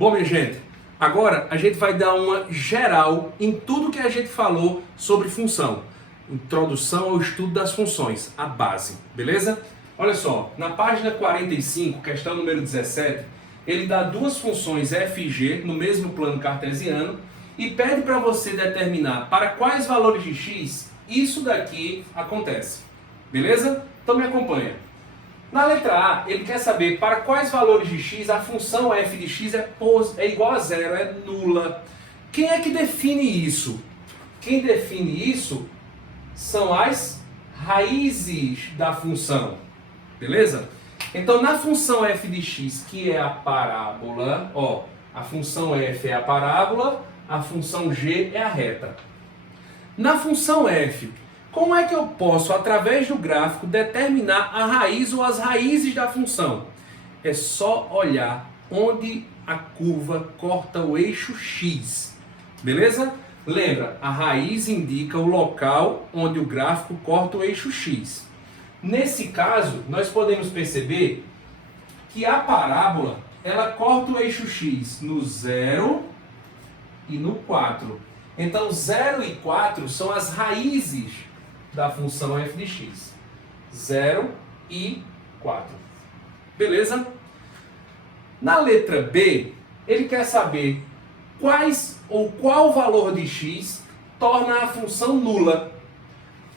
Bom, minha gente, agora a gente vai dar uma geral em tudo que a gente falou sobre função. Introdução ao estudo das funções, a base, beleza? Olha só, na página 45, questão número 17, ele dá duas funções f e g no mesmo plano cartesiano e pede para você determinar para quais valores de x isso daqui acontece, beleza? Então me acompanha. Na letra A, ele quer saber para quais valores de x a função f de x é igual a zero, é nula. Quem é que define isso? Quem define isso são as raízes da função, beleza? Então, na função f de x, que é a parábola, ó, a função f é a parábola, a função g é a reta. Na função f, como é que eu posso, através do gráfico, determinar a raiz ou as raízes da função? É só olhar onde a curva corta o eixo x, beleza? Lembra, a raiz indica o local onde o gráfico corta o eixo x. Nesse caso, nós podemos perceber que a parábola, ela corta o eixo x no 0 e no 4. Então, 0 e 4 são as raízes da função f de x. 0 e 4. Beleza? Na letra B, ele quer saber qual valor de x torna a função nula.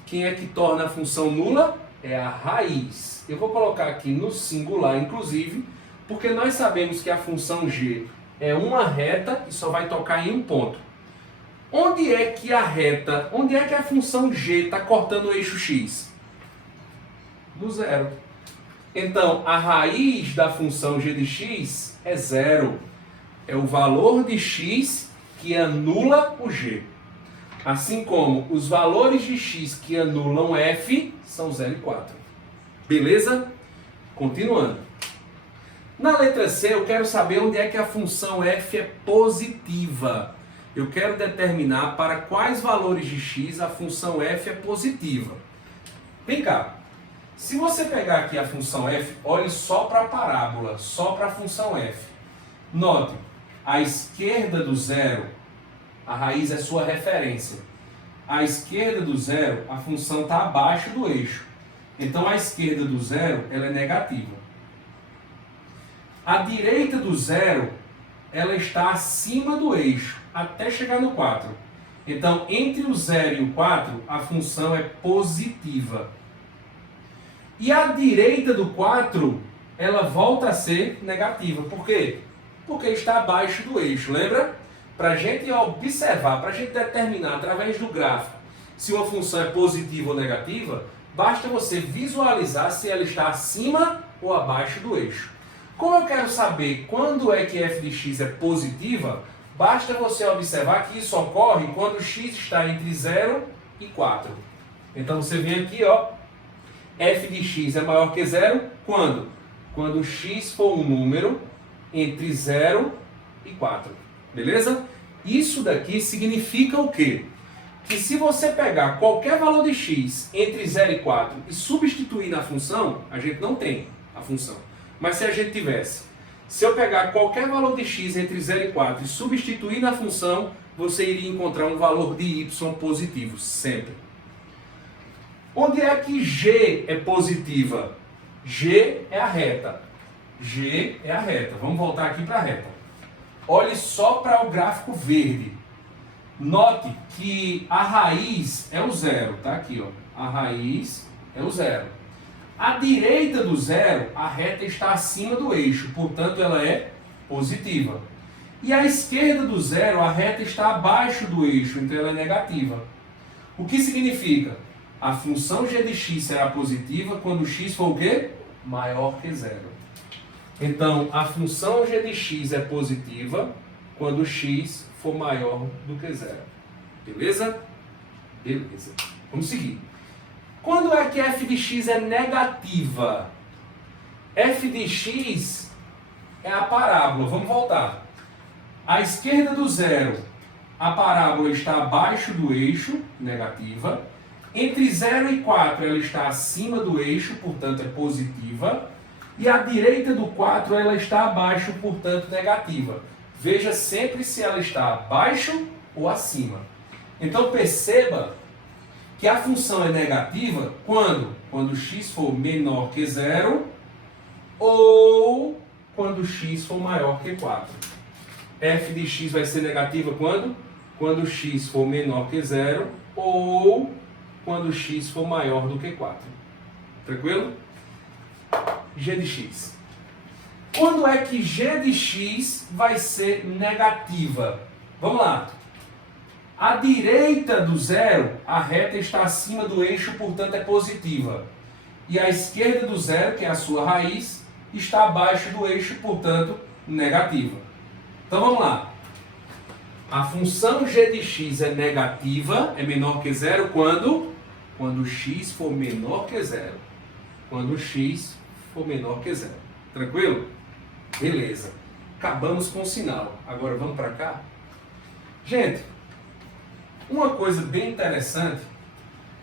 Quem é que torna a função nula? É a raiz. Eu vou colocar aqui no singular, inclusive, porque nós sabemos que a função g é uma reta e só vai tocar em um ponto. Onde é que a função g está cortando o eixo x? No zero. Então, a raiz da função g de x é zero. É o valor de x que anula o g. Assim como os valores de x que anulam f são 0 e 4. Beleza? Continuando. Na letra C, eu quero saber onde é que a função f é positiva. Eu quero determinar para quais valores de x a função f é positiva. Vem cá. Se você pegar aqui a função f, olhe só para a parábola, só para a função f. Note, à esquerda do zero, a raiz é sua referência. À esquerda do zero, a função está abaixo do eixo. Então, à esquerda do zero, ela é negativa. À direita do zero, ela está acima do eixo, até chegar no 4. Então, entre o 0 e o 4, a função é positiva. E à direita do 4, ela volta a ser negativa. Por quê? Porque está abaixo do eixo, lembra? Para a gente observar, para a gente determinar através do gráfico se uma função é positiva ou negativa, basta você visualizar se ela está acima ou abaixo do eixo. Como eu quero saber quando é que f de x é positiva, basta você observar que isso ocorre quando x está entre 0 e 4. Então você vem aqui, ó, f de x é maior que 0, quando? Quando x for um número entre 0 e 4. Beleza? Isso daqui significa o quê? Que se você pegar qualquer valor de x entre 0 e 4 e substituir na função, a gente não tem a função. Mas se a gente tivesse, se eu pegar qualquer valor de x entre 0 e 4 e substituir na função, você iria encontrar um valor de y positivo, sempre. Onde é que g é positiva? G é a reta. G é a reta. Vamos voltar aqui para a reta. Olhe só para o gráfico verde. Note que a raiz é o zero, tá aqui, ó. A raiz é o zero. À direita do zero, a reta está acima do eixo, portanto ela é positiva. E à esquerda do zero, a reta está abaixo do eixo, então ela é negativa. O que significa? A função g de x será positiva quando x for o quê? Maior que zero. Então, a função g de x é positiva quando x for maior do que zero. Beleza? Beleza. Vamos seguir. Quando é que f de x é negativa? F de x é a parábola. Vamos voltar. À esquerda do zero, a parábola está abaixo do eixo, negativa. Entre 0 e 4, ela está acima do eixo, portanto é positiva. E à direita do 4, ela está abaixo, portanto negativa. Veja sempre se ela está abaixo ou acima. Então perceba que a função é negativa quando x for menor que 0 ou quando x for maior que 4. F de x vai ser negativa quando x for menor que 0 ou quando x for maior do que 4. Tranquilo? G de x. Quando é que g de x vai ser negativa? Vamos lá. À direita do zero, a reta está acima do eixo, portanto é positiva. E à esquerda do zero, que é a sua raiz, está abaixo do eixo, portanto negativa. Então vamos lá. A função g de x é negativa, é menor que zero, quando x for menor que zero. Quando x for menor que zero. Tranquilo? Beleza. Acabamos com o sinal. Agora vamos para cá. Gente, uma coisa bem interessante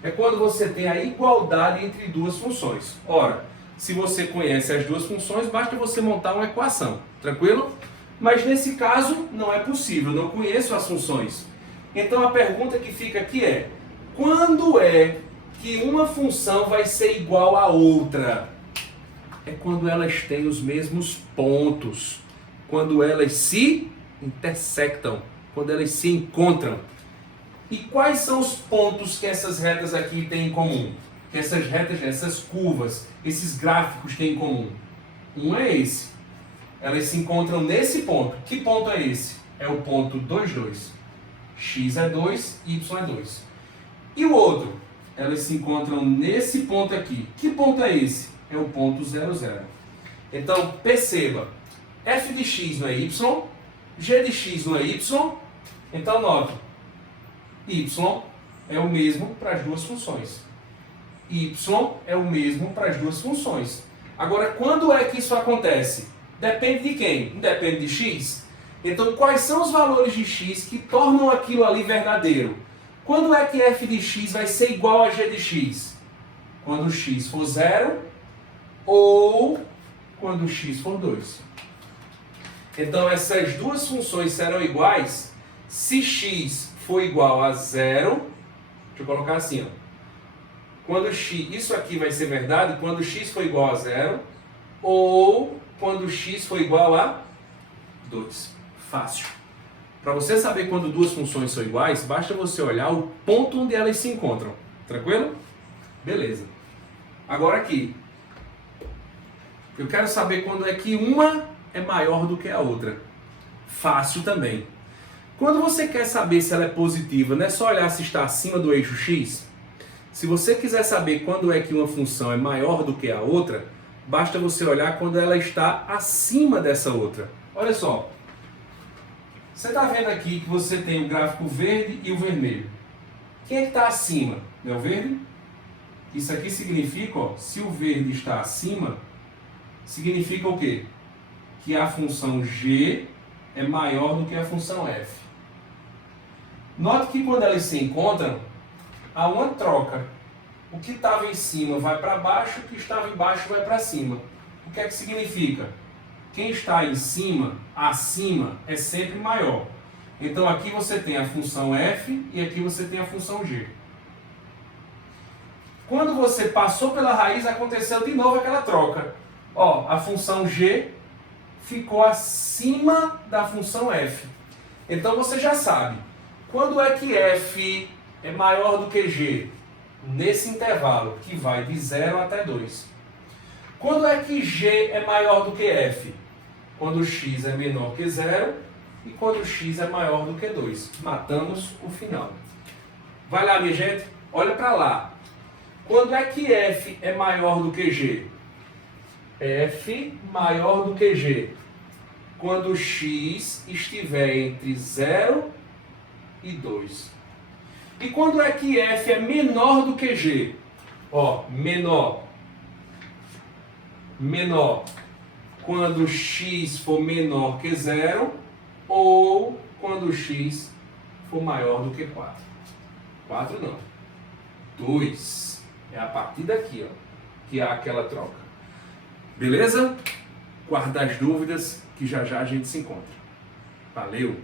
é quando você tem a igualdade entre duas funções. Ora, se você conhece as duas funções, basta você montar uma equação. Tranquilo? Mas nesse caso não é possível, não conheço as funções. Então a pergunta que fica aqui é: quando é que uma função vai ser igual à outra? É quando elas têm os mesmos pontos, quando elas se intersectam, quando elas se encontram. E quais são os pontos que essas retas aqui têm em comum? Que essas retas, essas curvas, esses gráficos têm em comum? Um é esse. Elas se encontram nesse ponto. Que ponto é esse? É o ponto 2, 2. X é 2, Y é 2. E o outro? Elas se encontram nesse ponto aqui. Que ponto é esse? É o ponto 0, 0. Então, perceba. F de x não é y, g de x não é y. Então, note. Y é o mesmo para as duas funções. Y é o mesmo para as duas funções. Agora, quando é que isso acontece? Depende de quem? Depende de x. Então, quais são os valores de x que tornam aquilo ali verdadeiro? Quando é que f de x vai ser igual a g de x? Quando x for 0 ou quando x for 2. Então, essas duas funções serão iguais se x for igual a 0. Deixa eu colocar assim, ó. Quando x, isso aqui vai ser verdade quando x for igual a 0 ou quando x for igual a 2. Fácil. Para você saber quando duas funções são iguais, basta você olhar o ponto onde elas se encontram. Tranquilo? Beleza. Agora aqui. Eu quero saber quando é que uma é maior do que a outra. Fácil também. Quando você quer saber se ela é positiva, não é só olhar se está acima do eixo x? Se você quiser saber quando é que uma função é maior do que a outra, basta você olhar quando ela está acima dessa outra. Olha só. Você está vendo aqui que você tem o gráfico verde e o vermelho. Quem é que está acima? É o verde? Isso aqui significa, ó, se o verde está acima, significa o quê? Que a função g é maior do que a função f. Note que quando elas se encontram, há uma troca. O que estava em cima vai para baixo, o que estava embaixo vai para cima. O que é que significa? Quem está em cima, acima, é sempre maior. Então aqui você tem a função f e aqui você tem a função g. Quando você passou pela raiz, aconteceu de novo aquela troca. Ó, a função g ficou acima da função f. Então você já sabe. Quando é que f é maior do que g? Nesse intervalo, que vai de 0 até 2. Quando é que g é maior do que f? Quando x é menor que 0 e quando x é maior do que 2. Matamos o final. Vai lá, minha gente. Olha para lá. Quando é que f é maior do que g? F maior do que g. Quando x estiver entre 0 e 2. E quando é que f é menor do que g? Ó, menor. Menor. Quando x for menor que 0 ou quando x for maior do que 4. 4 não. 2. É a partir daqui, ó, que há aquela troca. Beleza? Guarda as dúvidas que já já a gente se encontra. Valeu!